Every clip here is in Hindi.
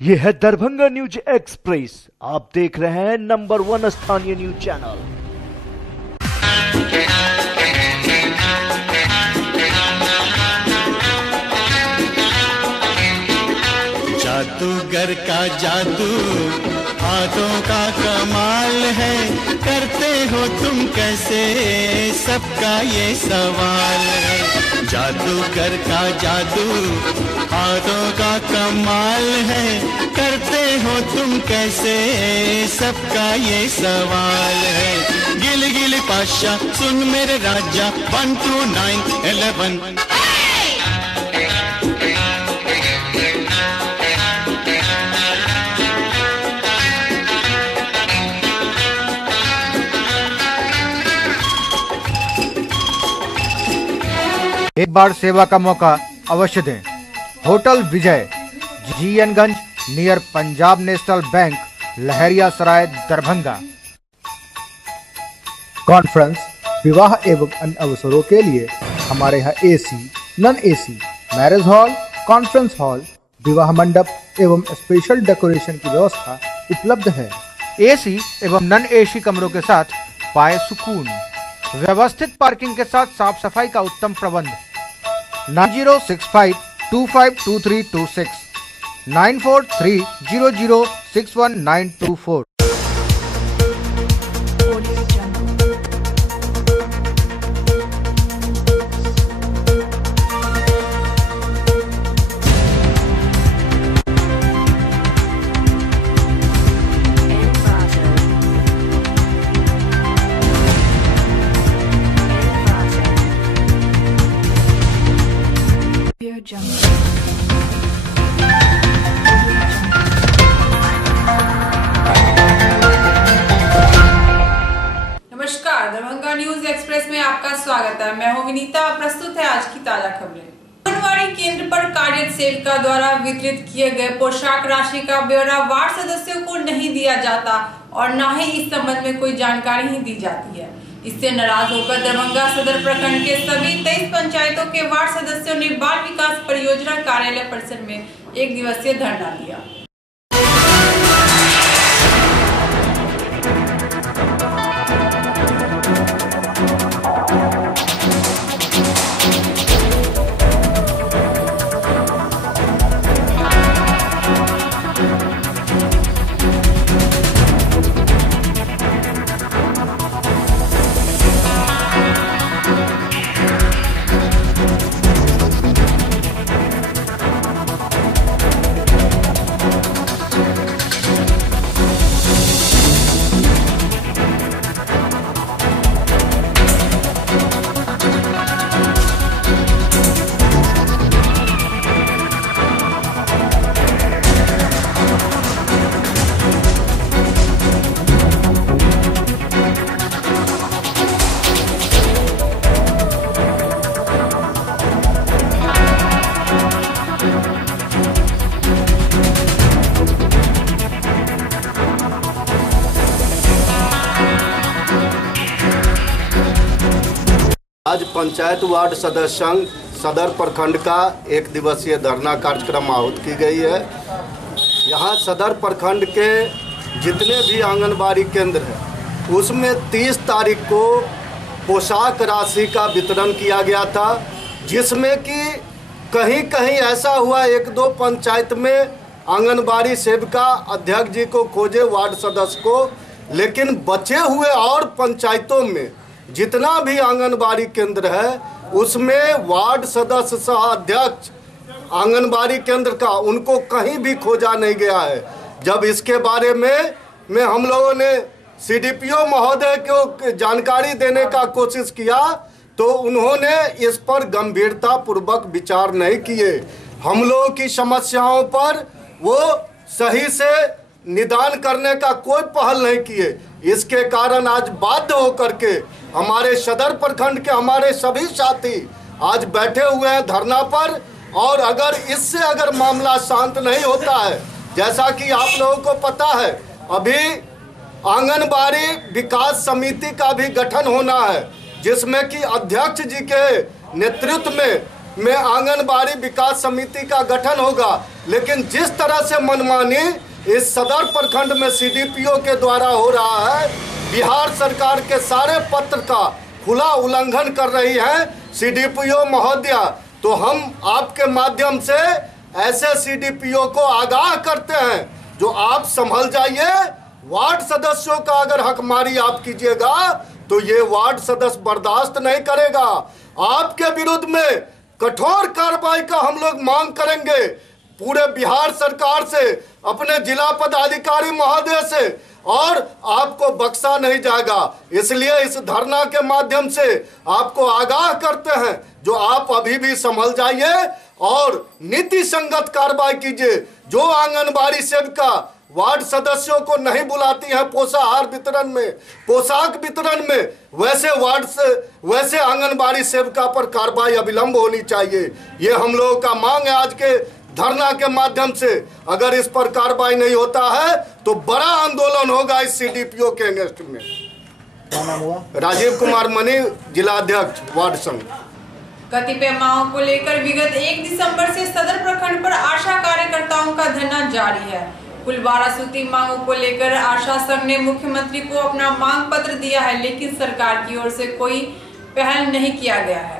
ये है दरभंगा न्यूज एक्सप्रेस। आप देख रहे हैं नंबर 1 स्थानीय न्यूज चैनल। जादूगर का जादू हाथों का कमाल है, करते हो तुम कैसे सबका ये सवाल है। जादूगर का जादू हाथों का कमाल है, करते हो तुम कैसे सबका ये सवाल है। गिल गिल पाशा सुन मेरे राजा 1 2 9 11। एक बार सेवा का मौका अवश्य दें। होटल विजय, जीएनगंज, नियर पंजाब नेशनल बैंक, लहरिया सराय, दरभंगा। कॉन्फ्रेंस, विवाह एवं अन्य अवसरों के लिए हमारे यहाँ AC, non AC, marriage hall, conference hall, विवाह मंडप एवं स्पेशल डेकोरेशन की व्यवस्था उपलब्ध है। एसी एवं नॉन एसी कमरों के साथ पाए सुकून, व्यवस्थित पार्किंग के साथ साफ सफाई का उत्तम प्रबंध। 9065252326 9430061924। नमस्कार, दरभंगा न्यूज एक्सप्रेस में आपका स्वागत है। मैं हूं विनीता। प्रस्तुत है आज की ताजा खबरें। आंगनबाड़ी केंद्र पर कार्यरत सेविका द्वारा वितरित किए गए पोशाक राशि का ब्यौरा वार्ड सदस्यों को नहीं दिया जाता और न ही इस संबंध में कोई जानकारी ही दी जाती है। इससे नाराज होकर दरभंगा सदर प्रखंड के सभी 23 पंचायतों के वार्ड सदस्यों ने बाल विकास परियोजना कार्यालय परिसर में 1 दिवसीय धरना दिया। आज पंचायत वार्ड सदस्य संघ सदर प्रखंड का 1 दिवसीय धरना कार्यक्रम आहूत की गई है। यहाँ सदर प्रखंड के जितने भी आंगनबाड़ी केंद्र हैं उसमें 30 तारीख को पोशाक राशि का वितरण किया गया था, जिसमें कि कहीं कहीं ऐसा हुआ 1-2 पंचायत में आंगनबाड़ी सेविका अध्यक्ष जी को खोजे वार्ड सदस्य को, लेकिन बचे हुए और पंचायतों में जितना भी आंगनबाड़ी केंद्र है उसमें वार्ड सदस्य सह अध्यक्ष आंगनबाड़ी केंद्र का उनको कहीं भी खोजा नहीं गया है। जब इसके बारे में हम लोगों ने सीडीपीओ महोदय को जानकारी देने का कोशिश किया तो उन्होंने इस पर गंभीरता पूर्वक विचार नहीं किए। हम लोगों की समस्याओं पर वो सही से निदान करने का कोई पहल नहीं किए। इसके कारण आज बाध्य होकर के हमारे सदर प्रखंड के हमारे सभी साथी आज बैठे हुए हैं धरना पर। और अगर मामला शांत नहीं होता है, जैसा कि आप लोगों को पता है अभी आंगनबाड़ी विकास समिति का भी गठन होना है, जिसमें कि अध्यक्ष जी के नेतृत्व में में आंगनबाड़ी विकास समिति का गठन होगा। लेकिन जिस तरह से मनमानी इस सदर प्रखंड में सीडीपीओ के द्वारा हो रहा है, बिहार सरकार के सारे पत्र का खुला उल्लंघन कर रही है सीडीपीओ महोदया, तो हम आपके माध्यम से ऐसे सीडीपीओ को आगाह करते हैं जो आप संभल जाइए। वार्ड सदस्यों का अगर हकमारी आप कीजिएगा तो ये वार्ड सदस्य बर्दाश्त नहीं करेगा। आपके विरुद्ध में कठोर कार्रवाई का हम लोग मांग करेंगे पूरे बिहार सरकार से, अपने जिला पदाधिकारी महोदय से, और आपको बख्शा नहीं जाएगा। इसलिए इस धरना के माध्यम से आपको आगाह करते हैं जो आप अभी भी संभल जाइए और नीति संगत कार्रवाई कीजिए। जो आंगनबाड़ी सेविका वार्ड सदस्यों को नहीं बुलाती है पोषाहार वितरण में, पोशाक वितरण में, वैसे आंगनबाड़ी सेविका पर कार्रवाई अविलंब होनी चाहिए। ये हम लोगों का मांग है आज के धरना के माध्यम से। अगर इस पर कार्रवाई नहीं होता है तो बड़ा आंदोलन होगा इस सीडीपीओ के अगेंस्ट में। क्या नाम हुआ? राजीव कुमार मनी, जिलाध्यक्ष वार्ड संघ। कतिपय मांगों को लेकर विगत 1 दिसंबर से सदर प्रखंड पर आशा कार्यकर्ताओं का धरना जारी है। कुल 12 सूत्री मांगों को लेकर आशा संघ ने मुख्यमंत्री को अपना मांग पत्र दिया है, लेकिन सरकार की ओर से कोई पहल नहीं किया गया है।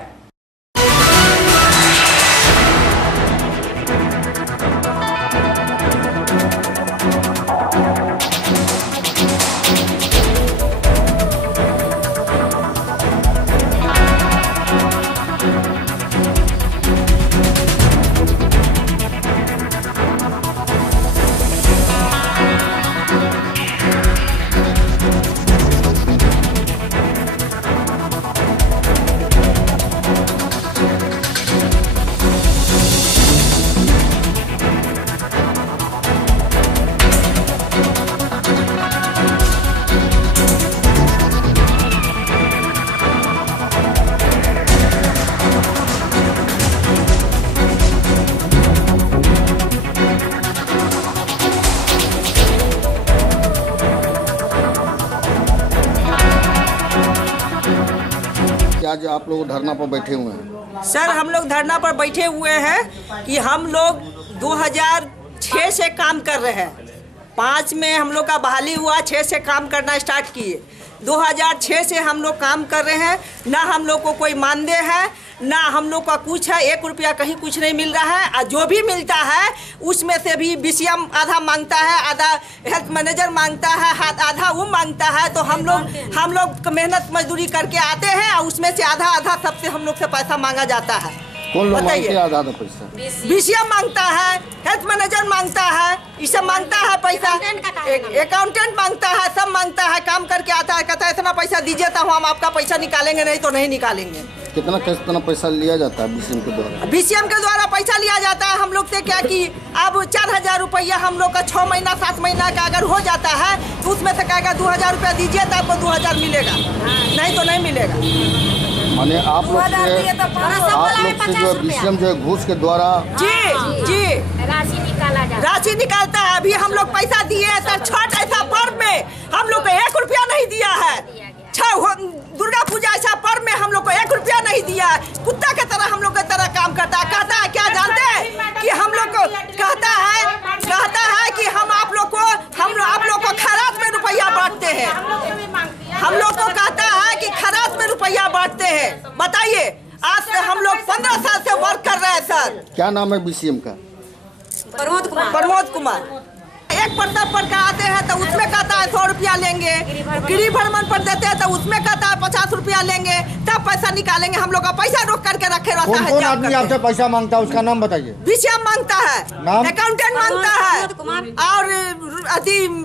आज आप लोग धरना पर बैठे हुए हैं? सर, हम लोग धरना पर बैठे हुए हैं कि हम लोग 2006 से काम कर रहे हैं। 5 में हम लोग का बहाली हुआ, 6 से काम करना स्टार्ट किए। 2006 से हम लोग काम कर रहे हैं, ना हम लोग को कोई मानदेय है, ना हम लोग का कुछ है। 1 रुपया कहीं कुछ नहीं मिल रहा है। और जो भी मिलता है उसमें से भी बीसीएम आधा मांगता है, आधा हेल्थ मैनेजर मांगता है, आधा वो मांगता है। तो हम लोग मेहनत मजदूरी करके आते हैं और उसमें से आधा सबसे हम लोग से पैसा मांगा जाता है। कौन लोग मांगते हैं आधा पैसा? बीसीएम मांगता है, हेल्थ मैनेजर मांगता है, ये सब मांगता है पैसा, अकाउंटेंट मांगता है, सब मांगता है। काम करके आता है, कहता है इतना पैसा दीजिए तो हम आपका पैसा निकालेंगे, नहीं तो नहीं निकालेंगे। कितना पैसा लिया जाता है बीसीएम के द्वारा? बीसीएम के द्वारा पैसा लिया जाता है हम लोग से क्या कि अब 4000 रुपया हम लोग का 6 महीना 7 महीना का अगर हो जाता है तो उसमें से कहेगा 2000 रुपया दीजिए तो आपको 2000 मिलेगा, नहीं तो नहीं मिलेगा। माने आप लोग से जो बीसीएम जो है घूस के द्वारा जी राशि निकालता है। अभी हम लोग पैसा दिए सर, छठ ऐसा पर्व में हम लोग को 1 रुपया नहीं दिया है। दुर्गा पूजा ऐसा पर्व में हम लोग को 1 रुपया नहीं दिया है। कुत्ता के तरह हम लोग की तरह काम करता है। कहता है क्या जानते हैं कि हम लोग को कहता है कि हम आप लोग को खराब में रुपया बांटते हैं। हम लोग को कहता है कि खराब में रुपया बांटते हैं। बताइए, आज से हम लोग 15 साल से वर्क कर रहे हैं सर। क्या नाम है बीसीएम का? प्रमोद कुमार। 1% पर का आते हैं तो उसमें कहता है 100 रुपया लेंगे। गिरी भ्रमण पर देते हैं तो उसमें कहता है 50 रुपया लेंगे, तब पैसा निकालेंगे। हम लोग का पैसा रोक करके रखे रहता है। कौन आदमी आपसे पैसा मांगता है, उसका नाम बताइए। बीसीएम मांगता है, अकाउंटेंट मांगता है, और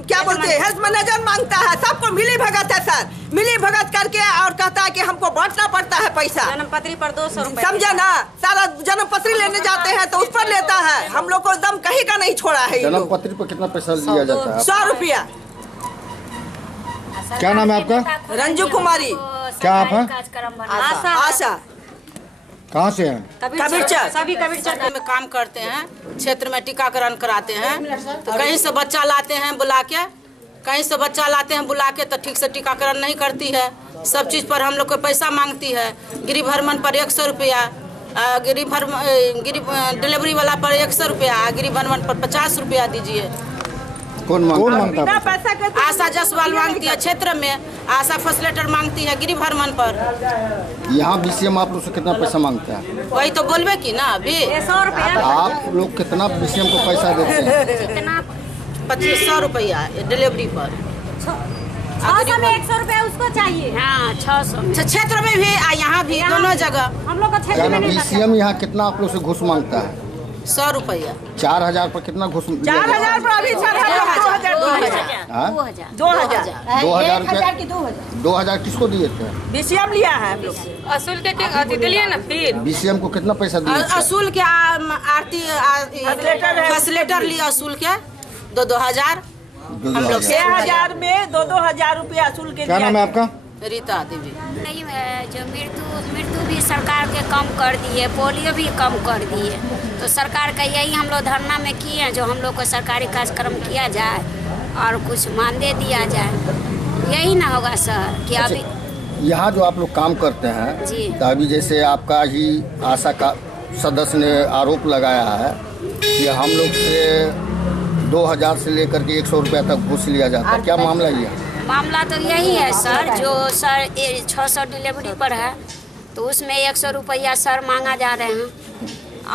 क्या बोलते हैं हेल्थ मैनेजर मांगता है। सबको मिली भगत है सर, मिली भगत करके और कहता है कि हमको बांटना पड़ता है पैसा। जन्म पत्री पर 200 रुपए, समझा ना? सारा जन्म पत्री लेने जाते हैं तो उस पर लेता है। हम लोग को दम कहीं का नहीं छोड़ा है। जन्म पत्री पर कितना पैसा लिया जाता है? 100 रुपया। क्या नाम है आपका? रंजू कुमारी। क्या आप हैं? आशा। कहाँ से हैं? कबीरचक। सभी कबीरचक में काम करते हैं, क्षेत्र में टीकाकरण कराते हैं। तो कहीं से बच्चा लाते हैं बुला के, तो ठीक से टीकाकरण नहीं करती है। सब चीज़ पर हम लोग को पैसा मांगती है। गिरी भ्रमण पर 100 रुपया, डिलीवरी वाला पर 100 रुपया, गिरिभ हनुमान पर 50 रुपया दीजिए। कौन मांगता है? आशा जसवाल मांगती है क्षेत्र में, आशा फैसिलिटेटर मांगती है गिरिभ हनुमान पर। यहाँ बीसीएम आप लोग से कितना पैसा मांगता है? वही तो बोलबे की ना अभी। 100 रुपया। आप लोग कितना बीसीएम को पैसा देते हैं? 2500 रुपया डिलीवरी पर। 600 में 100 रुपया उसको चाहिए। हाँ 600 क्षेत्र में भी यहाँ भी दोनों जगह हम लोग का क्षेत्र में नहीं। बीसीएम यहाँ कितना आप लोग से घूस मांगता है? 100 रुपया। 4000 पर कितना घूस? 4000 पर अभी 2000 2000 किसको दिए थे? बीसीएम लिया है हम लोग। असूल के दिलिए ना फिर। बीसीएम को कितना पैसा दिए? असूल के आरती फैसिलिटेटर लिया असूल के 2-2000। हम लोग 6000 में 2-2000 रुपया असूल के। क्या नाम है आपका? रीता देवी। नहीं जो मृत्यु भी सरकार के कम कर दिए, पोलियो भी कम कर दिए, तो सरकार का यही हम लोग धरना में किए हैं, जो हम लोग को सरकारी कार्यक्रम किया जाए और कुछ मानदेय दिया जाए, यही ना होगा सर कि अभी यहाँ जो आप लोग काम करते हैं जी। तो अभी जैसे आपका ही आशा का सदस्य ने आरोप लगाया है कि हम लोग से 2000 से लेकर के 100 रुपया तक घूस लिया जाता है, क्या मामला ये है? मामला तो यही है सर, जो सर 600 डिलीवरी पर है तो उसमें 100 रुपया सर मांगा जा रहे हैं,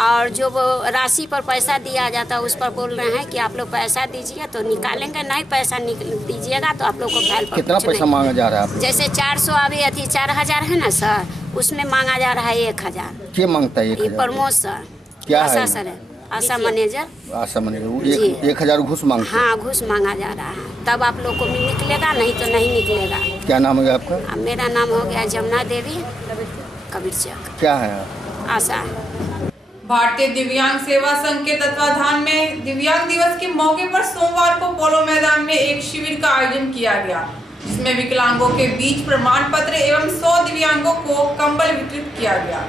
और जो वो राशि पर पैसा दिया जाता है उस पर बोल रहे हैं कि आप लोग पैसा दीजिए तो निकालेंगे, नहीं पैसा दीजिएगा तो आप लोग को फाइल पर कितना पैसा मांगा जा रहा है? जैसे 400 अभी अथी 4000 है ना सर, उसमें मांगा जा रहा है 1000। क्या मांगता है? ये प्रमोद सर क्या है? सर है आशा मैनेजर। आशा मैनेजर 1000 घूस मांगते? हाँ घूस मांगा जा रहा है, तब आप लोग को निकलेगा, नहीं तो नहीं निकलेगा। क्या नाम है आपका? मेरा नाम हो गया जमुना देवी कबीर चक। क्या है? आशा। भारतीय दिव्यांग सेवा संघ के तत्वाधान में दिव्यांग दिवस के मौके पर सोमवार को पोलो मैदान में एक शिविर का आयोजन किया गया, जिसमें विकलांगों के बीच प्रमाण पत्र एवं 100 दिव्यांगों को कंबल वितरित किया गया।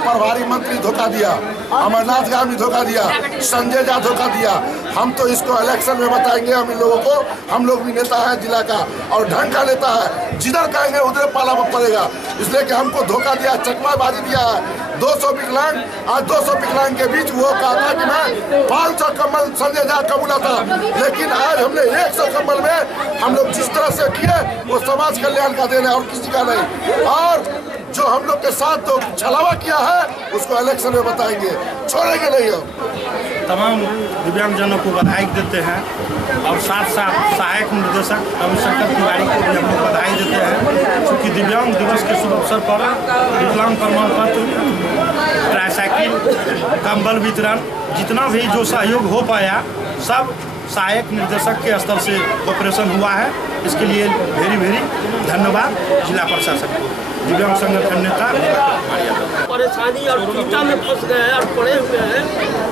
प्रभारी मंत्री धोखा दिया, अमरनाथ गांधी धोखा दिया, संजय झा धोखा दिया। हम तो इसको इलेक्शन में बताएंगे हम इन लोगों को। हम लोग भी नेता है जिला का और ढंग का नेता है, जिधर कहेंगे उधर पाला पड़ेगा, इसलिए कि हमको धोखा दिया, चकमाबाजी दिया है। 200 विकलांग, आज 200 विकलांग के बीच वो कहा था कि मैं 500 कंबल संजय झा का बोला था, लेकिन आज हमने 100 कंबल में हम लोग जिस तरह से किए वो समाज कल्याण का देना है और किसी का नहीं। और जो हम लोग के साथ तो छलावा किया है उसको इलेक्शन में बताएंगे, छोड़ेंगे नहीं हम। तमाम दिव्यांगजनों को बधाई देते हैं और साथ साथ सहायक निर्देशक रविशंकर तिवारी को भी हम लोग बधाई देते हैं, क्योंकि दिव्यांग दिवस के शुभ अवसर पर विकलांग प्रमाण पत्र, ट्राईसाइकिल, कंबल वितरण, जितना भी जो सहयोग हो पाया सब सहायक निर्देशक के स्तर से ऑपरेशन हुआ है। इसके लिए वेरी धन्यवाद जिला प्रशासन को, दिव्यांग संगठन नेता। परेशानी और चिंता में फंस गए हैं और पड़े हुए हैं।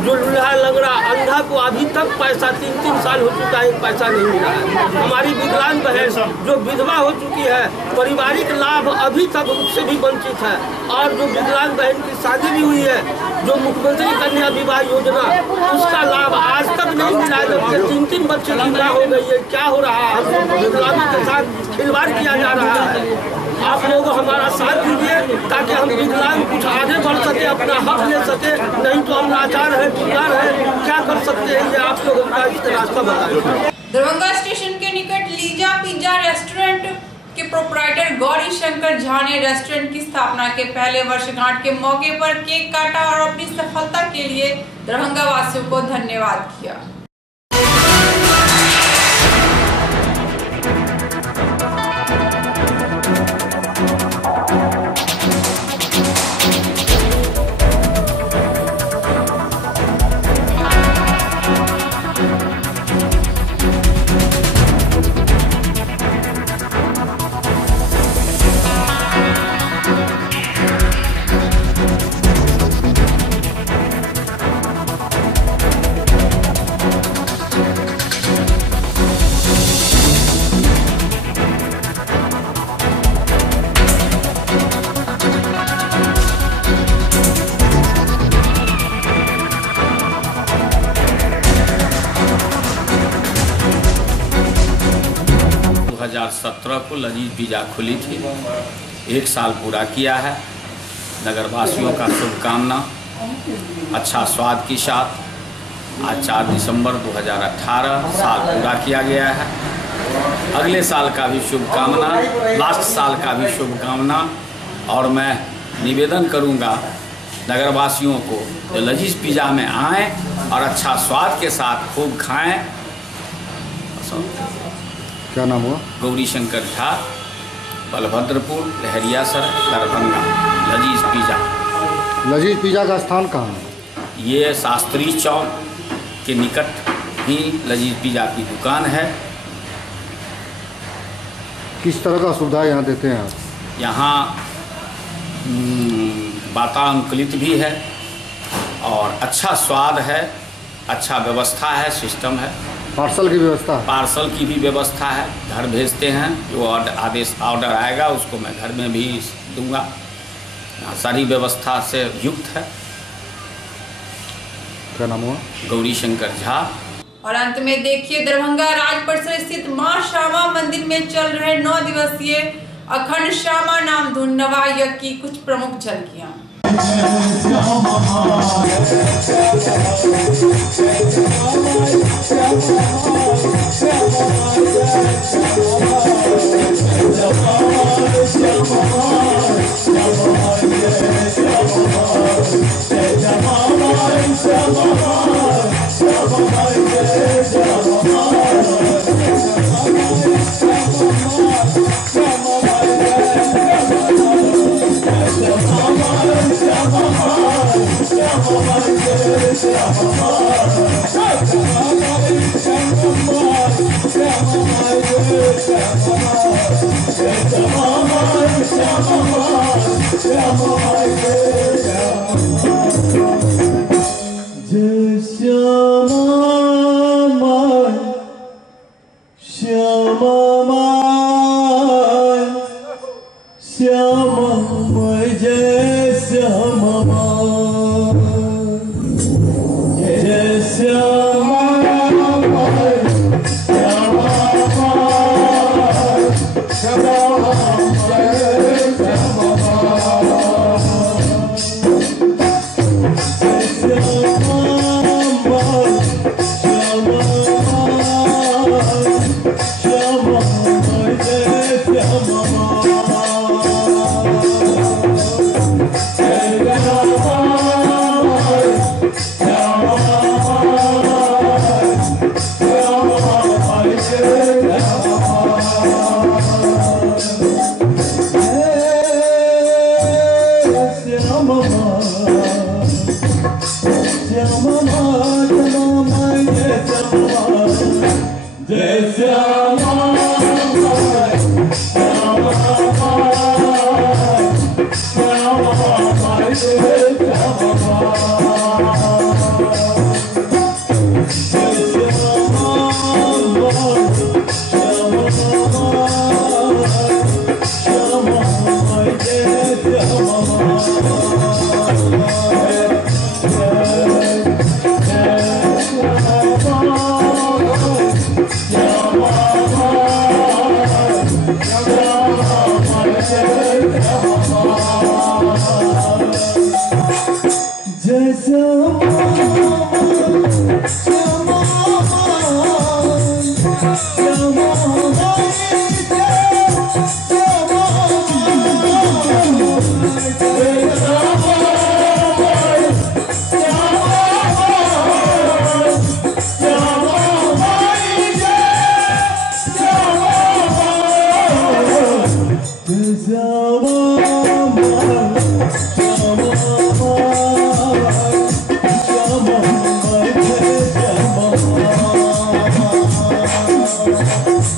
जो लूल्हा लंगड़ा अंधा को अभी तक पैसा 3-3 साल हो चुका है, पैसा नहीं मिला है। हमारी विकलांग बहन जो विधवा हो चुकी है, पारिवारिक लाभ अभी तक उससे भी वंचित है। और जो विकलांग बहन की शादी भी हुई है, जो मुख्यमंत्री कन्या विवाह योजना, उसका लाभ आज तक नहीं मिला है, जबकि 3-3 बच्चे की विवाह हो गई है। क्या हो रहा है? विकलांग के साथ खिलवाड़ किया जा रहा है। आप लोग हमारा साथ दीजिए ताकि हम विकलांग कुछ आगे बढ़ सके, अपना हक ले सके। नहीं तो हम लाचार है, बीमार है, क्या कर सकते हैं? ये आप लोग अपना इस रास्ता बताएं। दरभंगा स्टेशन के निकट लीजा पिज्जा रेस्टोरेंट के प्रोप्राइटर गौरी शंकर झा ने रेस्टोरेंट की स्थापना के पहले वर्षगांठ के मौके पर केक काटा और अपनी सफलता के लिए दरभंगा वासियों को धन्यवाद किया। 2017 को लजीज पिज़्ज़ा खुली थी। 1 साल पूरा किया है। नगरवासियों का शुभकामना, अच्छा स्वाद के साथ आज 4 दिसंबर 2018 साल पूरा किया गया है। अगले साल का भी शुभकामना, लास्ट साल का भी शुभकामना। और मैं निवेदन करूंगा नगरवासियों को जो लजीज पिज़्ज़ा में आएँ और अच्छा स्वाद के साथ खूब खाएं। क्या नाम हुआ? गौरी शंकर झा, बलभद्रपुर, लहरियासर, दरभंगा। लजीज पिज़्ज़ा। लजीज पिज़्ज़ा का स्थान कहाँ है? ये शास्त्री चौक के निकट ही लजीज पिज़्ज़ा की दुकान है। किस तरह का सुविधा यहाँ देते हैं आप? यहाँ वातानुकूलित भी है और अच्छा स्वाद है, अच्छा व्यवस्था है, सिस्टम है। पार्सल की व्यवस्था? पार्सल की भी व्यवस्था है, घर भेजते हैं। जो ऑर्डर आएगा उसको मैं घर में भी दूंगा। यहाँ सारी व्यवस्था से युक्त है। क्या नाम हुआ? गौरी शंकर झा। और अंत में देखिए दरभंगा राज परिसर स्थित मां श्यामा मंदिर में चल रहे 9 दिवसीय अखंड श्यामा नाम धुन नवायज्ञ की कुछ प्रमुख झलकियां। Thank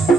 you.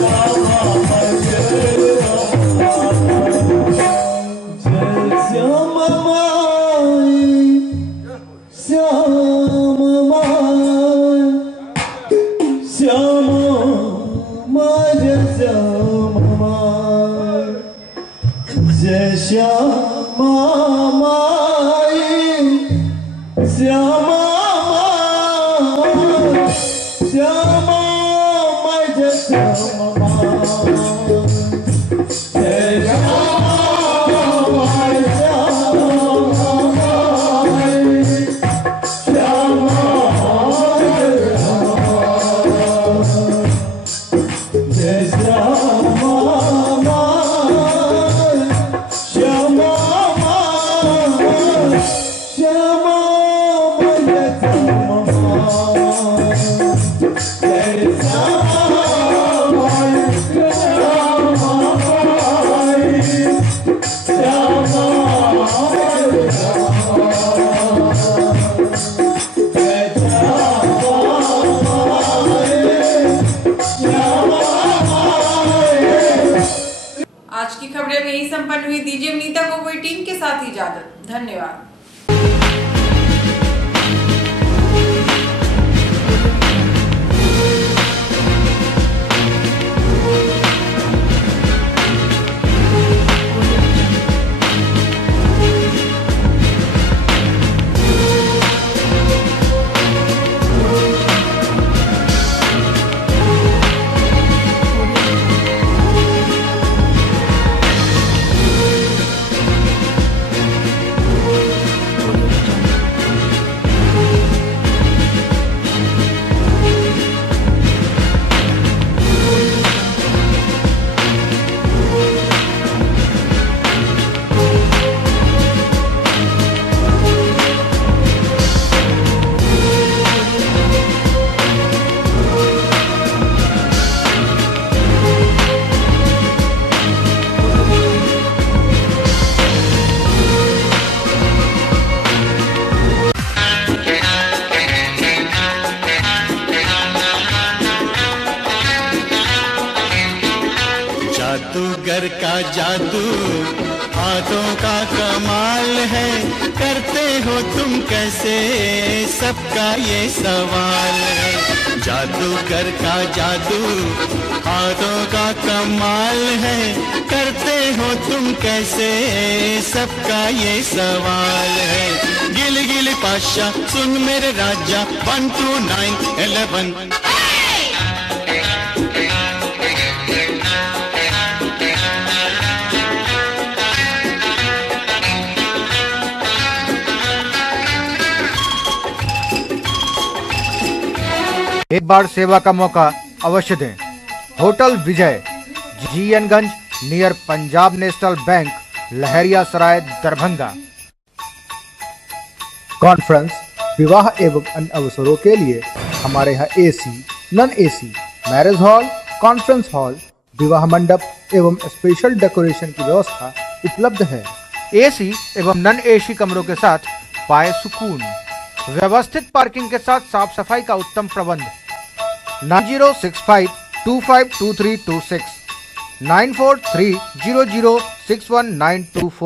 Jai श्यामा माई श्यामा श्यामा माई जय श्यामा जय श्यामा माई आज की खबरें यही संपन्न हुई। दीजिए विनीता को कोई टीम के साथ इजाजत। धन्यवाद। जादूगर का जादू हाथों का कमाल है, करते हो तुम कैसे सबका ये सवाल है। जादूगर का जादू हाथों का कमाल है, करते हो तुम कैसे सबका ये सवाल है। गिल गिल पाशा सुन मेरे राजा 1 2 9 11। एक बार सेवा का मौका अवश्य दें। होटल विजय, जीएनगंज, नियर पंजाब नेशनल बैंक, लहरिया सराय, दरभंगा। कॉन्फ्रेंस, विवाह एवं अन्य अवसरों के लिए हमारे यहाँ AC, non AC, marriage hall, conference hall, विवाह मंडप एवं स्पेशल डेकोरेशन की व्यवस्था उपलब्ध है। एसी एवं नॉन एसी कमरों के साथ पाए सुकून, व्यवस्थित पार्किंग के साथ साफ सफाई का उत्तम प्रबंध। 9065252326 9430061924।